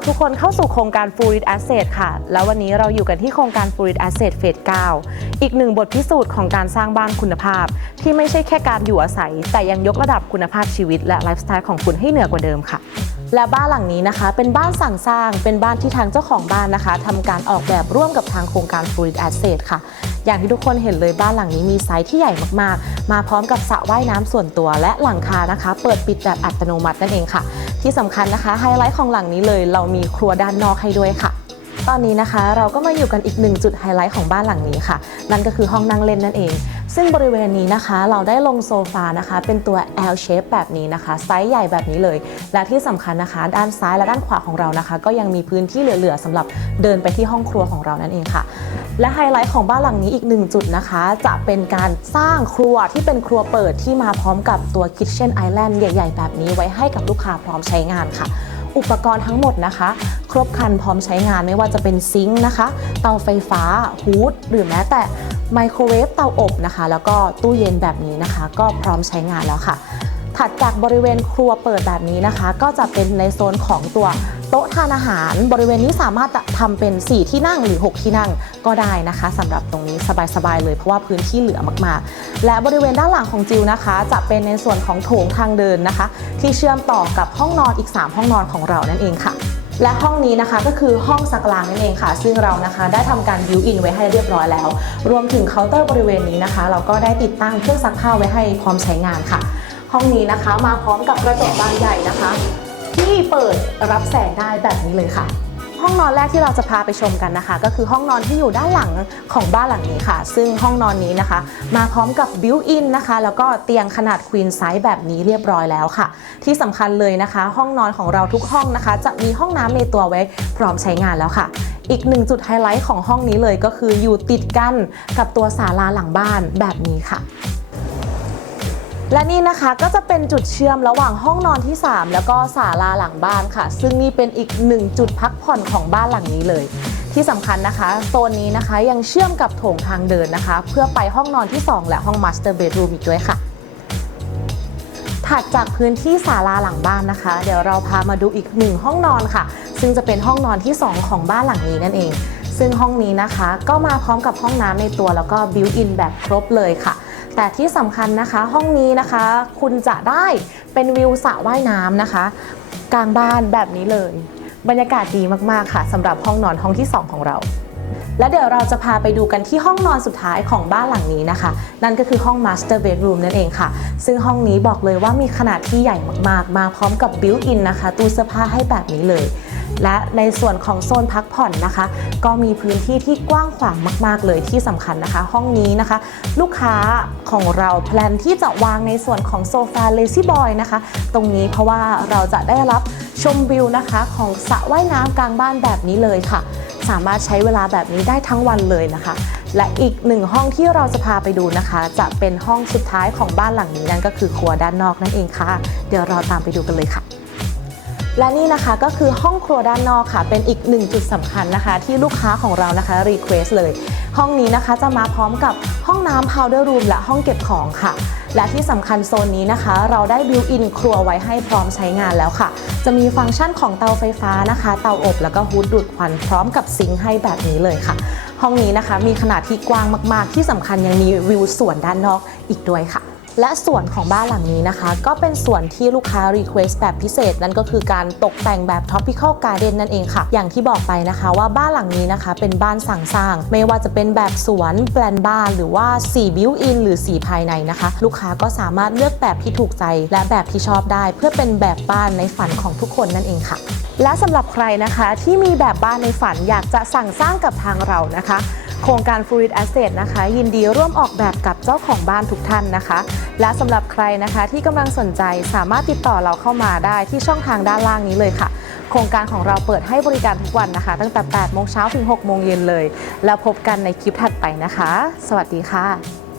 รับทุกคนเข้าสู่โครงการ Full Read Asset ค่ะ แล้ววันนี้เราอยู่กันที่โครงการ Full Read Asset เฟส9อีกหนึ่งบทพิสูจน์ของการสร้างบ้านคุณภาพ ที่ไม่ใช่แค่การอยู่อาศัย แต่ยังยกระดับคุณภาพชีวิตและไลฟ์สไตล์ของคุณให้เหนือกว่าเดิมค่ะและบ้านหลังนี้นะคะ เป็นบ้านสั่งสร้าง เป็นบ้านที่ทางเจ้าของบ้านนะคะทำการออกแบบร่วมกับทางโครงการ Full Read Asset ค่ะ อย่างที่ทุกคนเห็นเลยบ้านหลังนี้มีไซส์ที่ใหญ่มากๆ มาพร้อมกับสระว่ายน้ำส่วนตัวและหลังคานะคะ เปิดปิดแบบอัตโนมัตินั่นเองค่ะ ที่สำคัญนะคะไฮไลท์ของหลังนี้เลย เรามีครัวด้านนอกให้ด้วยค่ะ ตอนนี้นะคะเราก็มาอยู่กันอีกหนึ่งจุดไฮไลท์ของบ้านหลังนี้ค่ะ นั่นก็คือห้องนั่งเล่นนั่นเอง ซึ่งบริเวณนี้นะคะ เราได้ลงโซฟานะคะ เป็นตัว L shape แบบนี้นะคะไซส์ใหญ่แบบนี้เลย และที่สำคัญนะคะ ด้านซ้ายและด้านขวาของเรานะคะ ก็ยังมีพื้นที่เหลือๆสำหรับเดินไปที่ห้องครัวของเรานั่นเองค่ะ และไฮไลท์ของบ้านหลังนี้อีกหนึ่งจุดนะคะ จะเป็นการสร้างครัวที่เป็นครัวเปิดที่มาพร้อมกับตัว Kitchen Island ใหญ่ ๆ แบบนี้ไว้ให้กับลูกค้าพร้อมใช้งานค่ะ อุปกรณ์ทั้งหมดนะคะ ครบครันพร้อมใช้งานไม่ว่าจะเป็นซิงค์นะคะ เตาไฟฟ้าฮูดหรือแม้แต่ไมโครเวฟเตาอบนะคะ แล้วก็ตู้เย็นแบบนี้นะคะ ก็พร้อมใช้งานแล้วค่ะ ถัดจากบริเวณครัวเปิดแบบนี้นะคะ ก็จะเป็นในโซนของตัวโต๊ะทานอาหาร บริเวณนี้สามารถทำเป็น 4 ที่นั่งหรือ 6 ที่นั่งก็ได้นะคะสำหรับตรงนี้สบายๆเลยเพราะว่าพื้นที่เหลือมากๆ และบริเวณด้านหลังของจิวนะคะ จะเป็นในส่วนของโถงทางเดินนะคะ ที่เชื่อมต่อกับห้องนอนอีก 3 ห้องนอนของเรานั่นเองค่ะและห้องนี้นะคะก็คือห้องซักล้างนั่นเองค่ะ ซึ่งเรานะคะได้ทำการบิวอินไว้ให้เรียบร้อยแล้ว รวมถึงเคาน์เตอร์บริเวณนี้นะคะ เราก็ได้ติดตั้งเครื่องซักผ้าไว้ให้พร้อมใช้งานค่ะ ห้องนี้นะคะ มาพร้อมกับกระจกบานใหญ่นะคะ ที่เปิดรับแสงได้แบบนี้เลยค่ะห้องนอนแรกที่เราจะพาไปชมกันนะคะ ก็คือห้องนอนที่อยู่ด้านหลังของบ้านหลังนี้ค่ะ ซึ่งห้องนอนนี้นะคะ มาพร้อมกับบิวอินนะคะ แล้วก็เตียงขนาดควีนไซส์แบบนี้เรียบร้อยแล้วค่ะ ที่สำคัญเลยนะคะ ห้องนอนของเราทุกห้องนะคะ จะมีห้องน้ำในตัวไว้พร้อมใช้งานแล้วค่ะ อีกหนึ่งจุดไฮไลท์ของห้องนี้เลยก็คืออยู่ติดกันกับตัวศาลาหลังบ้านแบบนี้ค่ะ และนี่นะคะก็จะเป็นจุดเชื่อมระหว่างห้องนอนที่ 3 แล้วก็ศาลาหลังบ้านค่ะ ซึ่งนี่เป็นอีกหนึ่งจุดพักผ่อนของบ้านหลังนี้เลย ที่สำคัญนะคะโซนนี้นะคะยังเชื่อมกับโถงทางเดินนะคะ เพื่อไปห้องนอนที่ 2 และห้องมาสเตอร์เบดรูมอีกด้วยค่ะถัดจากพื้นที่ศาลาหลังบ้านนะคะ เดี๋ยวเราพามาดูอีกหนึ่งห้องนอนค่ะ ซึ่งจะเป็นห้องนอนที่ 2 ของบ้านหลังนี้นั่นเอง ซึ่งห้องนี้นะคะ ก็มาพร้อมกับห้องน้ำในตัวแล้วก็บิวอินแบบครบเลยค่ะ แต่ที่สำคัญนะคะห้องนี้นะคะ คุณจะได้เป็นวิวสระว่ายน้ำนะคะ กลางบ้านแบบนี้เลย บรรยากาศดีมากๆค่ะสำหรับห้องนอนห้องที่ 2 ของเราและเดี๋ยวเราจะพาไปดูกันที่ห้องนอนสุดท้ายของบ้านหลังนี้นะคะ นั่นก็คือห้อง Master Bedroom นั่นเองค่ะ ซึ่งห้องนี้บอกเลยว่ามีขนาดที่ใหญ่มากๆ มาพร้อมกับ Built-in นะคะ ตู้เสื้อผ้าให้แบบนี้เลย และในส่วนของโซนพักผ่อนนะคะ ก็มีพื้นที่ที่กว้างขวางมาก ๆ เลยที่สำคัญนะคะ ห้องนี้นะคะ ลูกค้าของเราแพลนที่จะวางในส่วนของโซฟา Lazy Boy นะคะ ตรงนี้เพราะว่าเราจะได้รับชมวิวนะคะของสระว่ายน้ำกลางบ้านแบบนี้เลยค่ะ สามารถใช้เวลาแบบนี้ได้ทั้งวันเลยนะคะ และอีกหนึ่งห้องที่เราจะพาไปดูนะคะ จะเป็นห้องสุดท้ายของบ้านหลังนี้นั่นก็คือครัวด้านนอกนั่นเองค่ะ เดี๋ยวเราตามไปดูกันเลยค่ะ และนี่นะคะก็คือห้องครัวด้านนอกค่ะ เป็นอีกหนึ่งจุดสำคัญนะคะ ที่ลูกค้าของเรานะคะรีเควสเลย ห้องนี้นะคะจะมาพร้อมกับห้องน้ำ powder room และห้องเก็บของค่ะ และที่สำคัญโซนนี้นะคะ เราได้บิวอินครัวไว้ให้พร้อมใช้งานแล้วค่ะ จะมีฟังก์ชันของเตาไฟฟ้านะคะ เตาอบแล้วก็ฮูดดูดควันพร้อมกับซิงค์ให้แบบนี้เลยค่ะ ห้องนี้นะคะมีขนาดที่กว้างมาก ๆ ที่สำคัญยังมีวิวสวนด้านนอกอีกด้วยค่ะ และส่วนของบ้านหลังนี้นะคะ ก็เป็นส่วนที่ลูกค้ารีเควสแบบพิเศษ นั่นก็คือการตกแต่งแบบ Tropical Garden นั่นเองค่ะ อย่างที่บอกไปนะคะว่าบ้านหลังนี้นะคะ เป็นบ้านสั่งสร้าง ไม่ว่าจะเป็นแบบสวนแปลนบ้าน หรือว่าสีบิวอินหรือสีภายในนะคะ ลูกค้าก็สามารถเลือกแบบที่ถูกใจ และแบบที่ชอบได้ เพื่อเป็นแบบบ้านในฝันของทุกคนนั่นเองค่ะและสำหรับใครนะคะที่มีแบบบ้านในฝันอยากจะสั่งสร้างกับทางเรานะคะ โครงการฟูริตแอสเซทนะคะ ยินดีร่วมออกแบบกับเจ้าของบ้านทุกท่านนะคะ และสำหรับใครนะคะที่กำลังสนใจสามารถติดต่อเราเข้ามาได้ที่ช่องทางด้านล่างนี้เลยค่ะ โครงการของเราเปิดให้บริการทุกวันนะคะ ตั้งแต่ 8 โมงเช้าถึง 6 โมงเย็นเลย แล้วพบกันในคลิปถัดไปนะคะ สวัสดีค่ะ